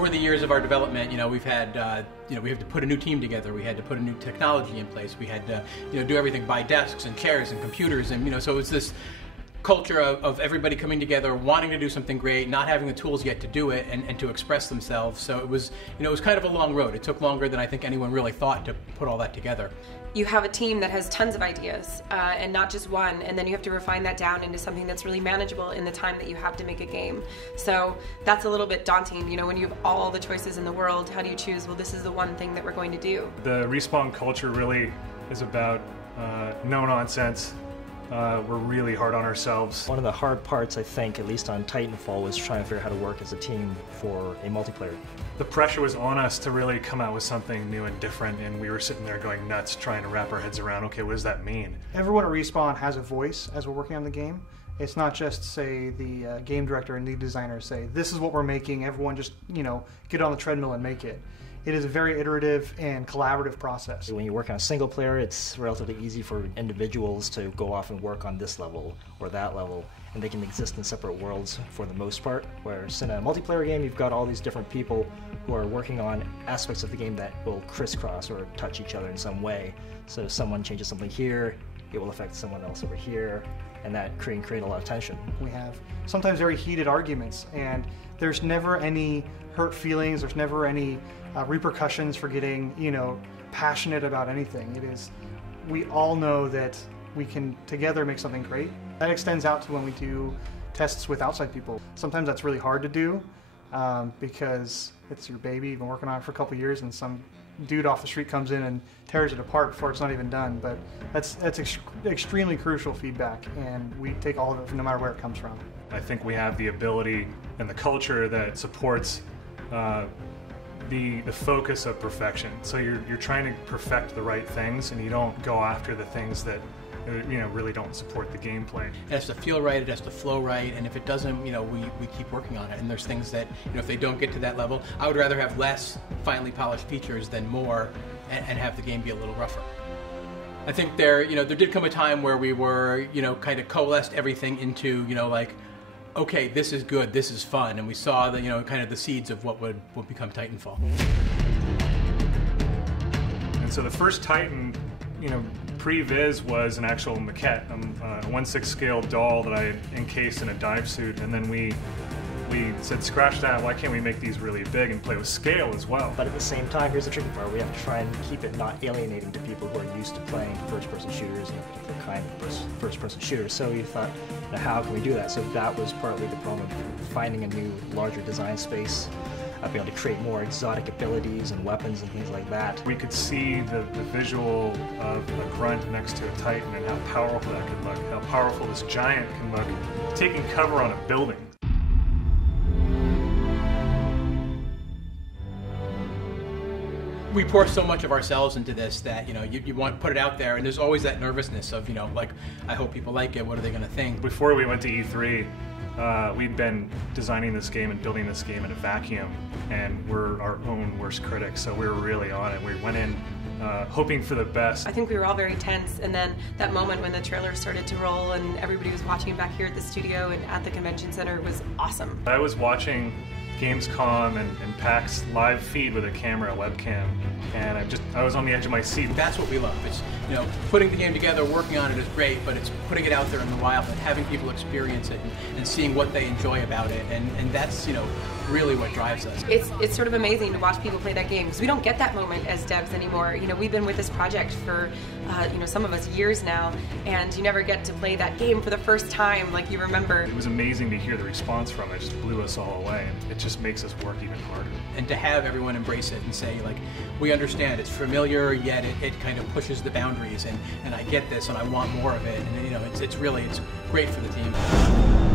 over the years of our development, we've had, we have to put a new team together. We had to put a new technology in place. We had to, do everything, buy desks and chairs and computers, and so it's this culture of everybody coming together, wanting to do something great, not having the tools yet to do it and to express themselves. So it was, it was kind of a long road. It took longer than I think anyone really thought to put all that together. You have a team that has tons of ideas and not just one, and then you have to refine that down into something that's really manageable in the time that you have to make a game. So that's a little bit daunting, when you have all the choices in the world. How do you choose, well, this is the one thing that we're going to do? The Respawn culture really is about no nonsense. We're really hard on ourselves. One of the hard parts, I think, at least on Titanfall, was trying to figure out how to work as a team for a multiplayer. The pressure was on us to really come out with something new and different, and we were sitting there going nuts trying to wrap our heads around, okay, what does that mean? Everyone at Respawn has a voice as we're working on the game. It's not just, say, the game director and lead designer say, this is what we're making, everyone just, get on the treadmill and make it. It is a very iterative and collaborative process. When you work on a single player, it's relatively easy for individuals to go off and work on this level or that level, and they can exist in separate worlds for the most part. Whereas in a multiplayer game, you've got all these different people who are working on aspects of the game that will crisscross or touch each other in some way. So if someone changes something here, it will affect someone else over here, and that can create a lot of tension. We have sometimes very heated arguments, and there's never any hurt feelings, there's never any repercussions for getting, passionate about anything. It is, we all know that we can together make something great. That extends out to when we do tests with outside people. Sometimes that's really hard to do because it's your baby, you've been working on it for a couple years, and some dude off the street comes in and tears it apart before it's not even done. But that's extremely crucial feedback, and we take all of it no matter where it comes from. I think we have the ability and the culture that supports the focus of perfection. So you're trying to perfect the right things, and you don't go after the things that really don't support the gameplay. It has to feel right, it has to flow right, and if it doesn't, we keep working on it. And there's things that, if they don't get to that level, I would rather have less finely polished features than more, and have the game be a little rougher. I think there did come a time where we were, kind of coalesced everything into, like, okay, this is good, this is fun, and we saw the, kind of the seeds of what would become Titanfall. And so the first Titan, pre-viz was an actual maquette, a 1/6 scale doll that I had encased in a dive suit, and then we said, scratch that, why can't we make these really big and play with scale as well? But at the same time, here's the tricky part, we have to try and keep it not alienating to people who are used to playing first-person shooters, particular kind of first-person shooters. So we thought, how can we do that? So that was partly the problem of finding a new, larger design space, being able to create more exotic abilities and weapons and things like that. We could see the visual of a grunt next to a Titan and how powerful that could look, how powerful this giant can look, taking cover on a building. We pour so much of ourselves into this that, you want to put it out there, and there's always that nervousness of, like, I hope people like it, what are they going to think? Before we went to E3, we'd been designing this game and building this game in a vacuum, and we're our own worst critics, so we were really on it. We went in hoping for the best. I think we were all very tense, and then that moment when the trailer started to roll and everybody was watching back here at the studio and at the convention center was awesome. I was watching Gamescom and PAX live feed with a camera, a webcam, and I was on the edge of my seat. That's what we love. It's, putting the game together, working on it is great, but it's putting it out there in the wild and having people experience it and seeing what they enjoy about it, and that's, really what drives us. It's sort of amazing to watch people play that game, because we don't get that moment as devs anymore. We've been with this project for, some of us years now, and you never get to play that game for the first time like you remember. It was amazing to hear the response from it. It just blew us all away, and it just makes us work even harder. And to have everyone embrace it and say, like, we understand, it's familiar, yet it kind of pushes the boundaries, and I get this, and I want more of it, and it's great for the team.